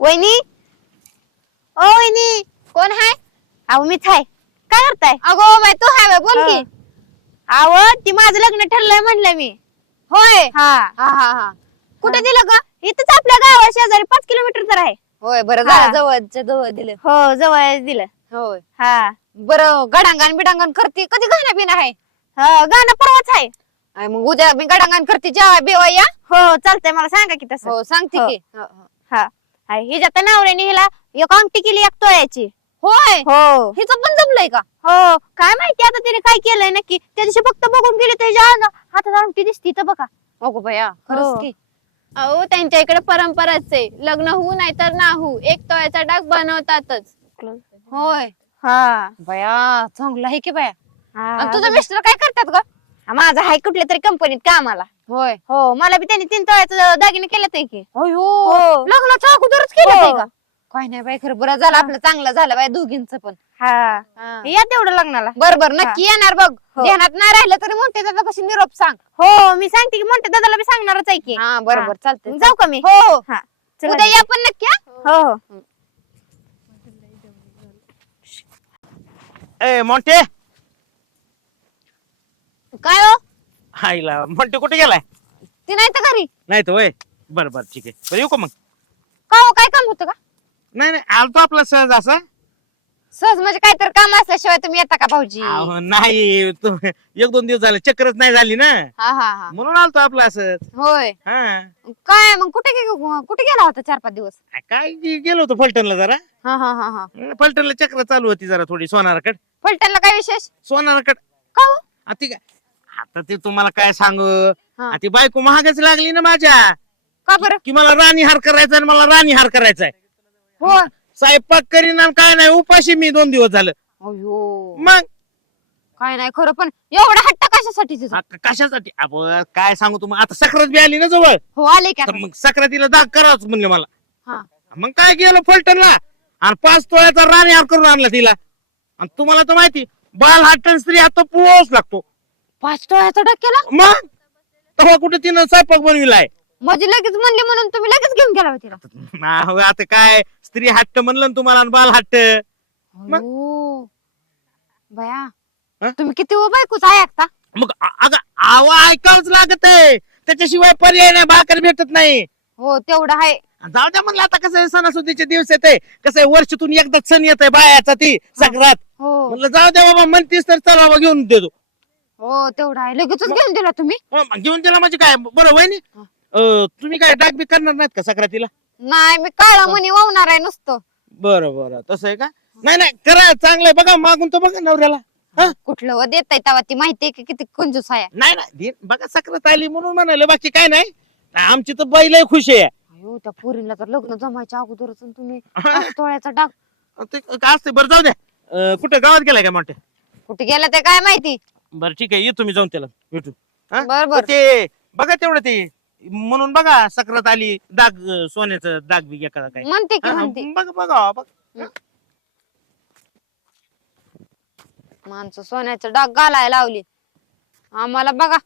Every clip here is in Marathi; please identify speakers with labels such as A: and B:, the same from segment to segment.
A: वहिनी? ओ वहिनी
B: कोण हाय?
A: अहो मीच आहे काय करताय?
B: अगो बाय तू हाय बाय बोल की.
A: अहो ती माझं लग्न ठरलंय म्हणलं मी.
B: होय?
A: हा.
B: हा हा हा. कुठे दिलं ग?
A: इथंच आपल्या गावा शेजारी पाच किलोमीटर तर आहे.
B: होय बरं
A: हा.
B: झालं जवळच्या जवळ दिलं.
A: हो जवळ दिलं.
B: होय.
A: हा.
B: बरं गडांगण बिडांगण करते कधी गाणं बिना आहे?
A: हो, गाणं परवाच आहे.
B: मग उद्या मी गडांगण करते जेवा बेवा या.
A: हो चालतंय मला सांगा की तसं.
B: हो सांगते
A: हो.
B: की. हा. हा,
A: हिच्या तर नवऱ्याने हिला एक अंगठी केली एक तोळ्याची.
B: होय?
A: हो.
B: हिचं पण जमलंय का?
A: हो. काय माहिती आता तिने काय केलंय नक्की? त्या दिवशी फक्त बघून गेले त्याच्या हातात अंगठी दिसती तर बघा.
B: अगो
A: हो.
B: खरंच की.
C: अहो त्यांच्या इकडे परंपराच आहे. लग्न होऊ नाहीतर ना होऊ. एक तोळ्याचा डाग बनवतातच.
B: होय.
A: हा.
B: बया चांगलं आहे की बया.
A: हा.
B: आणि तुझं मिस्टर काय करतात ग?
A: हा, माझा आहे कुठल्या तरी कंपनीत कामाला.
B: होय.
A: हो मला बी त्यांनी तीन तोळ्याचं दागिने केलं ते की
B: अयो
A: हो.
B: लग्नाच्या अगोदरच केलं
A: हो.
B: ते का काय नाही बाई खरं बरं झालं आपलं चांगलं झालं बाय दोघींच पण.
A: हा. या तेवढं लग्नाला.
B: बर बर नक्की येणार बघ.
A: हो.
B: ध्यानात नाही राहिलं तरी मोठे दादा कशी निरोप सांग.
A: हो मी सांगते की मोठ्या दादाला बी सांगणारच आहे की.
B: हा बरोबर चालतंय
A: जाऊ का मी?
B: हो हो.
A: हा. चला
B: उद्या या पण नक्की हा?
A: हो हो.
D: ए मोठे.
B: काय हो?
D: हायला मोठे कुठे गेलाय?
B: ती नाही तर घरी.
D: नाही तो होय बर बर ठीक आहे. बरं येऊ का मग?
B: का हो काय काम होतं का?
D: नाही नाही आलतो आपला सहज असा.
B: सहज म्हणजे काहीतरी काम असल्याशिवाय तुम्ही येता का भाऊजी? हा
D: अहो, नाही तो एक दोन दिवस झाले चक्करच नाही झाली ना.
B: हा हा
D: म्हणून आलतो आपला असंच
B: होय.
D: हा.
B: काय मग कुठे गे- कुठे गेला होता चार पाच दिवस
D: काय गे- गेलो होतो फलटणला जरा.
B: हा हा हा हा.
D: फलटणला चक्र चालू होती जरा थोडी सोनारकड
B: फलटणला काय विशेष?
D: सोनारकड
B: का हो?
D: काय आता ते तुम्हाला काय सांगू?
B: हा.
D: ती बायको महागच लागली ना माझ्या.
B: का बरं?
D: की मला राणी हार करायचा आणि मला राणी हार करायचा आहे
B: हो
D: स्वयंपाक करीन आणि काय नाही उपाशी मी दोन दिवस झालं.
B: अयो
D: मग?
B: काय नाही खरं पण एवढा हट्ट कशासाठी तुझा
D: आता कशासाठी? आपण काय सांगू तुम्हाला आता सक्रात बी आली ना जवळ.
B: हो आले का
D: तर मग सक्रातीला दाग करावंच म्हणले मला.
B: हा.
D: मग काय गेलो फलटणला? आणि पाच तोळ्याचा राणी हार करून आणला तिला. आणि तुम्हाला तर माहिती बाल हाटन स्त्री आता पोच लागतो.
B: पाच टोळ्याचा डक्क्याला
D: मग? तेव्हा कुठे तिनं स्वयंपाक बनविलाय?
B: माझी लगेच म्हणली म्हणून तुम्ही लगेच घेऊन गेला होता तिला.
D: अहो, आता काय? स्त्री हट्ट म्हणलं ना तुम्हाला आणि बाल हट्ट. मग?
B: अयो. बया
D: हं?
B: तुम्ही किती बायकोच आहे ऐकता
D: मग अ- अगं आवा ऐकावंच लागत आहे. त्याच्याशिवाय पर्याय नाही भाकर भेटत नाही.
B: हो तेवढं आहे.
D: जाऊ द्या म्हणलं आता कसं आहे सणासुदीचे दिवस येते कसं आहे वर्षातून एकदा सण येत आहे बायाचा ती सगळ्यात.
B: हो.
D: म्हणलं जाऊ द्या बाबा म्हणतीस तर चला घेऊन देतो
B: हो तेवढं आहे. लगेचच घेऊन दिला तुम्ही?
D: अ, घेऊन दिला म्हणजे काय? बरं वहिनी
B: हा.
D: अ, तुम्ही काय डाग बी करणार नाहीत का सक्रातीला?
B: नाही मी काळा मनी वाहणार आहे नुसतं.
D: बरं बरं. तसं आहे का? नाही नाही करा. चांगलंय बघा मागून तर बघा नवऱ्याला. हा?
B: कुठलं व देत तेव्हा ती माहितीये की किती कंजूस आहे.
D: नाही नाही दे- बघा सक्रात आली म्हणून म्हणाले. बाकी काय नाही. आमची तर बैल खुश आहे.
B: अयो त्या पोरीला तर लग्न जमायच्या अगोदरच तुम्ही तोळ्याचा डाग.
D: ते काय असते बरं जाऊ द्या. अ, कुठे? गावात गेलाय का मोठे
B: कुठे गेला ते काय माहिती?
D: बरं ठीक आहे. ये तुम्ही जाऊन त्याला. भेटू. हा?
B: बर बर.
D: ते बघा तेवढं ते. म्हणून बघा सक्रात आली दाग अ, सोन्याचं दाग बी एखादा काय.
B: म्हणते की
D: हा,
B: म्हणते.
D: बघा बघा बघा.
B: माणसं सोन्याचं डाग घालायला लावली. आम्हाला बघा.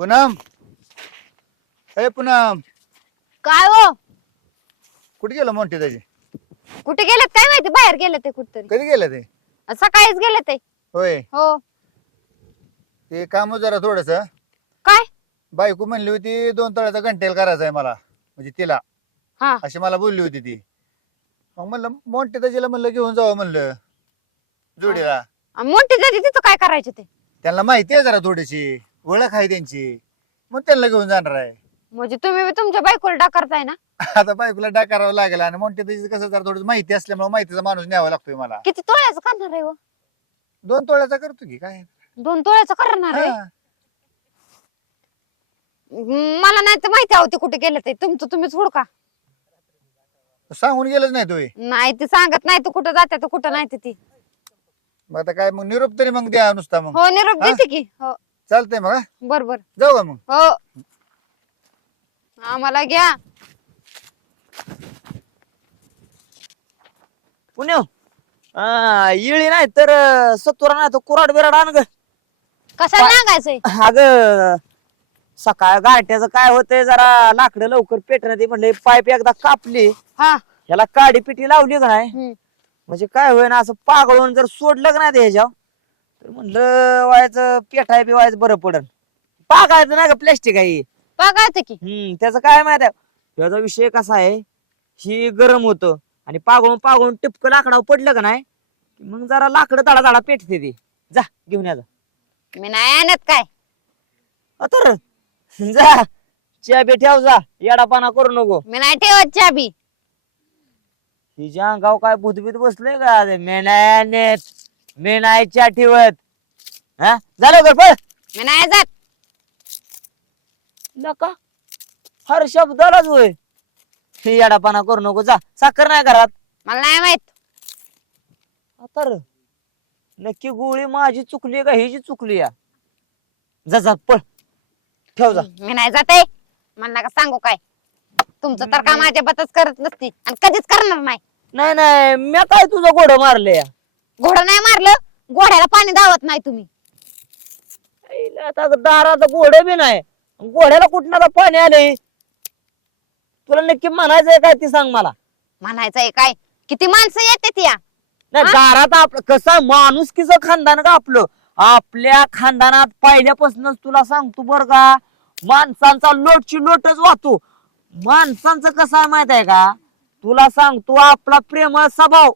E: पूनम. ए पूनम.
B: काय हो?
E: कुठे गेलं मोठे त्याचे?
B: कुठे गेलेत काय माहिती? बाहेर गेले ते कुठतरी.
E: कधी गेलं ते?
B: सकाळीच गेले ते.
E: होय.
B: हो.
E: ते काम जरा थोडस.
B: काय?
E: बायको म्हणली होती दोन तळ्याचा घंटेल करायचा आहे मला. म्हणजे तिला.
B: हा.
E: अशी मला बोलली होती ती. मग म्हणलं मोठे त्याच्याला म्हणलं घेऊन जावं म्हणलं. जोडीला.
B: मोठी जाती तिथं काय करायचं ते?
E: त्यांना माहिती आहे जरा थोडीशी. ओळख आहे त्यांची. मग त्यांना घेऊन जाणार आहे.
B: म्हणजे तुम्ही बी तुमच्या बायकोला डाग करताय ना?
E: आता बायकोला डाकारावं लागेल आणि मोठे त्याची कसं जरा थोडं माहिती असल्यामुळे माहितीचा माणूस न्यावा लागतोय मला.
B: किती तोळ्याचं करणार आहे हो?
E: दोन तोळ्याचा करतो की काय?
B: दोन तोळ्याचं करणार आहे?
E: हा.
B: मला नाही तर माहिती होती कुठे गेले ते. तुमचं तुम्हीच हुडका
E: सांगून गेलंच नाही तुम्ही
B: नाही ते सांगत नाही तर कुठं जाते तर कुठं नाही ते ती.
E: मग आता काय मग निरोप तरी मग द्या नुसता मग.
B: हो निरोप
E: हा?
B: देते की. हो.
E: चालतंय मग हा?
B: बर बर.
E: जाऊ का मग.
B: हो. आम्हाला घ्या.
F: पुण्य. इळी नाही तर सत्वरा नाही तर कुराड बिराड आण ग.
B: कशाला नागायचंय?
F: अग सकाळ गाठ्याचं काय होतंय जरा लाकडं लवकर पेटणं ते म्हणलं पाईप एकदा कापली.
B: हा.
F: ह्याला काडी पिटी लावली का नाही?
B: हम्म.
F: म्हणजे काय होईना असं पागळून जर सोडलं का नाही ते ह्याच्यावर तर म्हणलं व्हायचं पेटाय बिवायचं बरं पडन. पागायचं नाही का प्लॅस्टिक आहे.
B: बघायचं की?
F: हम्म त्याचं काय माहीत आहे? त्याचा विषय कसा आहे? ही गरम होतं. आणि पागळून पागळून टिपकं लाकडावर पडलं का नाही? मग जरा लाकडं दाडा दाडा पेटते ती. जा घेऊन या जा.
B: मी नाही आणत काय?
F: तर जा चाबी ठेव जा. येडापाना करू नको.
B: मी नाही ठेवत चाबी
F: हिच्या अंगाव काय बुधबीत बसले का? मी नाही आणत. मी नाही च्या ठेवत. हा? झालं कर पळ.
B: मी नाही जात.
F: नका. हर शब्दालाच होय. हे येडापाना करू नको जा. साखर नाही घरात.
B: मला नाही माहीत.
F: तर नक्की गोळी माझी चुकली का हिची चुकली या जा जा पळ. ठेव जा.
B: मी नाही जाते. मला नका सांगू काय. तुमचं तर काम अजिबातच करत नसती आणि कधीच करणार नाही.
F: नाही नाही मी काय तुझं गोड मारले? या
B: घोडं नाही मारलं घोड्याला पाणी दावत नाही तुम्ही.
F: आईला आता दारात घोड बी नाही. घोड्याला कुठनं आता पाणी आले तुला नक्की म्हणायचंय काय ती सांग मला.
B: म्हणायचंय काय? किती माणसं येते या?
F: नाही दारात आपलं कसं माणूस किस खानदान का आपलं? आपल्या खानदानात पहिल्यापासूनच तुला सांगतो बर का माणसांचा लोटची लोटच वाहतो. माणसांचं कसं आहे माहीत आहे का? तुला सांगतो आपला प्रेमळ स्वभाव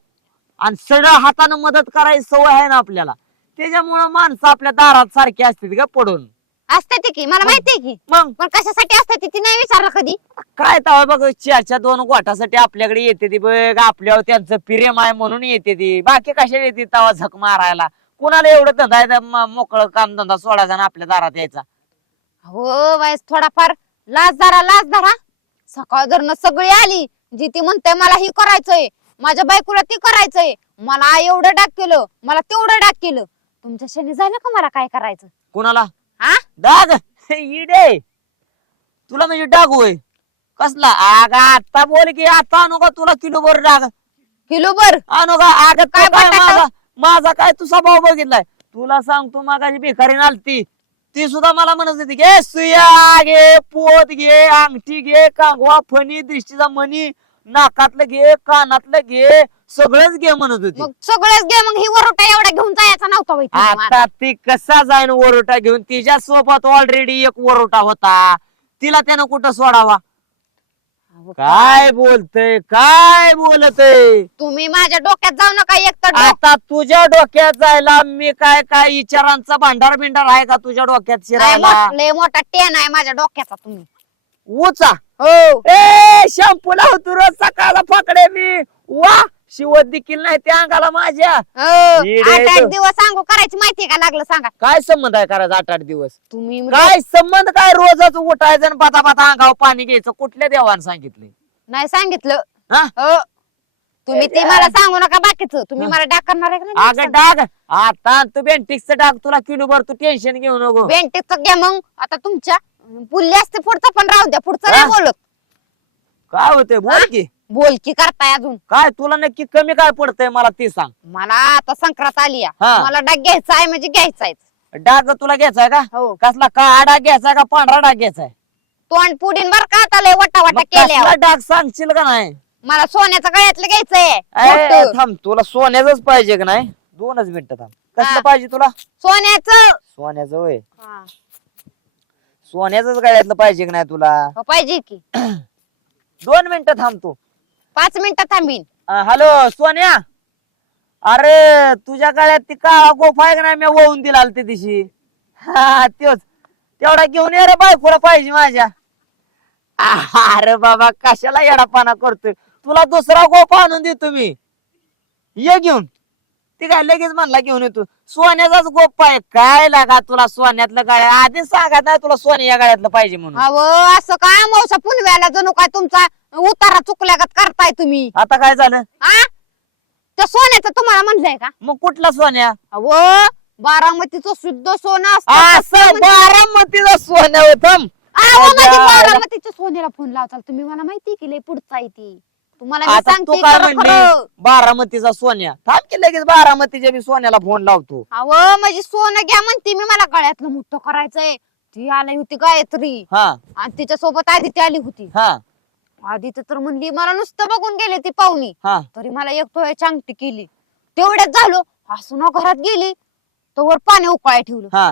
F: आणि सगळ्या हाताने मदत करायची सवय आहे ना आपल्याला. त्याच्यामुळं माणसं आपल्या दारात सारखी असते का पडून.
B: असते ती की मला माहितीये की.
F: मग?
B: पण कशासाठी असते ती ती नाही विचारलं कधी.
F: काय तवा बघ चारच्या दोन गोठासाठी आपल्याकडे येते ती बघ आपल्यावर त्यांचं प्रेम आहे म्हणून येते ती. बाकी कशाला येते तवा झक मारायला? कुणाला एवढं धंदा आहे तर म- मोकळं काम धंदा सोडायचा आणि आपल्या दारात यायचा?
B: हो वयस थोडाफार. लाज धरा लाज धरा. सकाळ जर सगळी आली. जी ती म्हणते मला ही करायचंय. माझ्या बायकोला ती करायचंय. मला एवढं डाक केलं मला तेवढं डाक केलं. तुमच्या शनी झालं का मला काय करायचं?
F: कुणाला?
B: हा
F: डाग इडे. तुला म्हणजे डाग होय. कसला? आग आता बोल की आता आणू का तुला किलो भर डाग?
B: किलो बर
F: आणू का? आग
B: काय
F: काय काय
B: बटाटा?
F: माझा माझा काय तू स्वभाव बघितलाय? तुला सांगतो मागाची भिकारी नालती. ती सुद्धा मला म्हणत होती घे सुया घे पोत घे अंगठी घे कांगवा फणी दृष्टीचा मणी नाकातलं घे कानातलं घे सगळंच घे म्हणत होती.
B: मग सगळेच घे मग ही वरोटा एवढा घेऊन
F: आता ती कसा जाईन वरोटा घेऊन? तिच्या सोबत ऑलरेडी एक वरोटा होता. तिला त्यानं कुठं सोडावा?
B: अहो,
F: काय? बोलतय? काय बोलतय?
B: तुम्ही माझ्या डोक्यात जाऊ नका एक तर
F: आता तुझ्या डोक्यात जायला मी काय काय विचारांचा भांडार बिंडार आहे का तुझ्या डोक्यात
B: लय
F: शिरायला?
B: मोठ- लय मोठा टेन आहे माझ्या डोक्याचा तुम्ही.
F: उचा.
B: हो.
F: ए शॅम्पू लावतो रोज सकाळला फाकडे मी. वा! शिवत देखील नाही त्या अंगाला माझ्या.
B: हो,
F: येडे
B: आठ आठ. दिवस सांगू करायची माहितीये का लागलं सांगा.
F: काय संबंध आहे करायचा आठ आठ दिवस?
B: तुम्ही
F: काय संबंध काय रोजच उठायचं आणि पाता पाता अंगावर पाणी घ्यायचं? कुठल्या देवानं सांगितले?
B: नाही सांगितलं.
F: हा?
B: हो. तुम्ही ते मला सांगू नका बाकीच. तुम्ही मला डाक करणार आहे का नाही?
F: डाग. आता तू बेंटिक्स डाग तुला किलो भर तू टेन्शन घेऊ नको.
B: बेंटेचं घ्या मग. आता तुमच्या पुल्ली असते पुढचं पण राहू द्या. पुढचं नाही
F: हा?
B: बोलत.
F: काय होतंय? बोल की.
B: बोल की करताय अजून.
F: काय तुला नक्की कमी काय पडतंय मला ते सांग.
B: मला आता संक्रांत आली आहे.
F: हा.
B: मला डाक घ्यायचा आहे म्हणजे घ्यायचाय
F: डाग तुला घ्यायचाय का?
B: हो.
F: कसला काळा डाग घ्यायचा का पांढरा डाग घ्यायचाय?
B: तोंड पुढीन बर का आता लय वटा वटा केल्या
F: डाग सांगशील का नाही?
B: मला सोन्याचं गळ्यातलं घ्यायचंय.
F: ए,
B: मोठं.
F: थांब तुला सोन्याच पाहिजे का नाही? दोनच मिनिटं थांब. कसलं
B: हा.
F: पाहिजे तुला?
B: सोन्याचं.
F: सोन्याचं होय.
B: हा.
F: सोन्याच गळ्यातलं पाहिजे का नाही तुला?
B: हो, पाहिजे की.
F: दोन मिनिटं थांब तू.
B: पाच मिनिटं थांबीन.
F: हॅलो सोन्या. अरे तुझ्या गळ्यात ती काळा गोफा आहे का नाही? मी वळून दिला ते दिवशी. हा त्योच तेवढा घेऊन ये रे बायकोला पाहिजे माझ्या. अरे बाबा कशाला येडापाना करतोय? तुला दुसरा गोफा आणून देतो मी. ये घेऊन. ती काय लगेच म्हणला घेऊन येतो सोन्याचाच गोप्पा आहे. काय लागा तुला सोन्यातलं गाड्या आधीच सांगत नाही तुला सोन्या या गाड्यातलं पाहिजे म्हणून.
B: अव असं काय मौसा पुनव्याला जणू काय तुमचा उतारा चुकल्यागत करताय तुम्ही?
F: आता काय झालं?
B: हा त्या सोन्याचं तुम्हाला म्हणलंय का?
F: मग कुठला सोन्या?
B: अव बारामतीचं शुद्ध सोनं असतं.
F: असं बारामतीचा सोन्या होतं.
B: अहो. बारामतीच्या सोन्याला फोन लावताल तुम्ही. मला माहिती की लय पुढचा आहे ती. तुम्हाला मी
F: आता तू
B: सांगते
F: काय
B: खरं
F: म्हणली?
B: खरं.
F: बारामतीचा सोन्या. थांब की लगेच बारामतीच्या बी सोन्याला फोन लावतो.
B: अव माझी सोनं घ्या म्हणते मी मला गळ्यातलं मोठं करायचंय. ती आली होती गायत्री.
F: हा.
B: आणि तिच्या सोबत आदिती आली होती.
F: हा.
B: आदिती तर म्हणली मला नुसतं बघून गेली ती पाहुणी.
F: हा.
B: तरी मला एक तोळ्याची अंगठी केली. तेवढ्यात झालो असं ना घरात गेली तर वर पाणी उकळाय ठेवलं.
F: हा.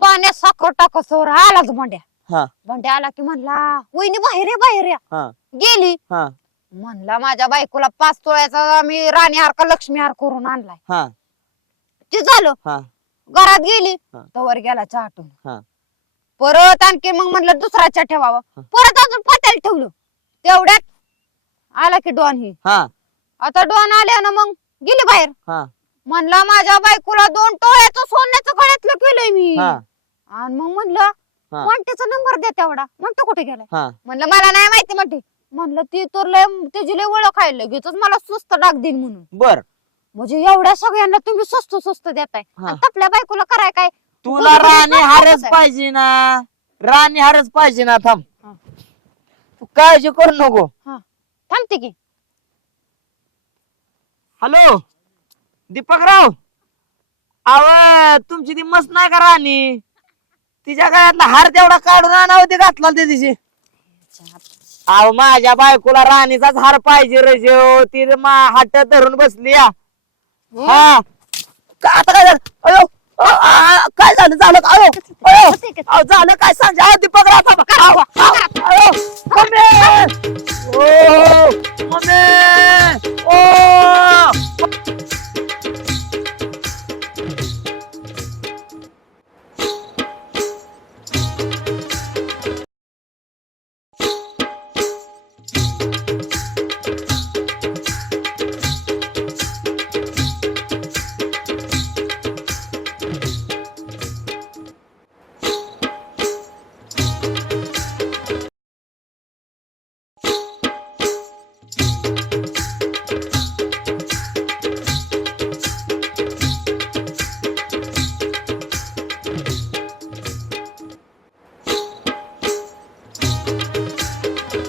B: पाण्यात साखर टाकसवर आलाच भांड्या.
F: हा.
B: भांड्या आला की म्हणला वहिनी बाहेर बाहेर या
F: हा.
B: गेली.
F: हा.
B: म्हणला माझ्या बायकोला पाच तोळ्याचा मी राणी हार का लक्ष्मी हार करून आणलाय.
F: हा.
B: ते झालं.
F: हा.
B: घरात गेली.
F: हा.
B: तवर गेला चाटून
F: हा.
B: परत आणखी मग म्हणलं दुसरा चहा ठेवावा. परत अजून पात्याला ठेवलं. तेवढ्यात आला की डॉन ही.
F: हा.
B: आता डॉन आल्या ना मग गेली बाहेर.
F: हा.
B: म्हणला माझ्या बायकोला दोन टोळ्याचं सोन्याचं गळ्यातलं केलंय मी.
F: हा.
B: आणि मग म्हणलं
F: हा.
B: नंबर द्या तेवढा. म्हणतो कुठे गेलाय?
F: हा.
B: म्हणलं मला नाही माहिती म्हणते म्हणलं ती तर लय त्याची लय ओळख आहे लगेच मला स्वस्त डाक देईल म्हणून.
F: बर.
B: म्हणजे एवढ्या सगळ्यांना तुम्ही स्वस्त स्वस्त देताय.
F: हा.
B: आणि तपल्या बायकोला कराय काय?
F: तुला राणी हारच
B: आहे.
F: पाहिजे ना. राणी हारच पाहिजे ना थांब.
B: हा.
F: तू काळजी करू नको.
B: थांबते की.
F: हॅलो? दीपकराव? अव तुमची ती मस्त नाही का राणी? तिच्या गळ्यातला हार तेवढा काढून आणावं ते घातला त्या दिवशी अहो माझ्या बायकोला राणीचाच हार पाहिजे रे जेव ती मा हात धरून बसली या. हा? का- आता काय झालं? अयो अ, आ, काय झालं? झालं का? अयो अयो. अहो, झालं काय? सांग अहो दीपकराव थांबा. अहो, अहो,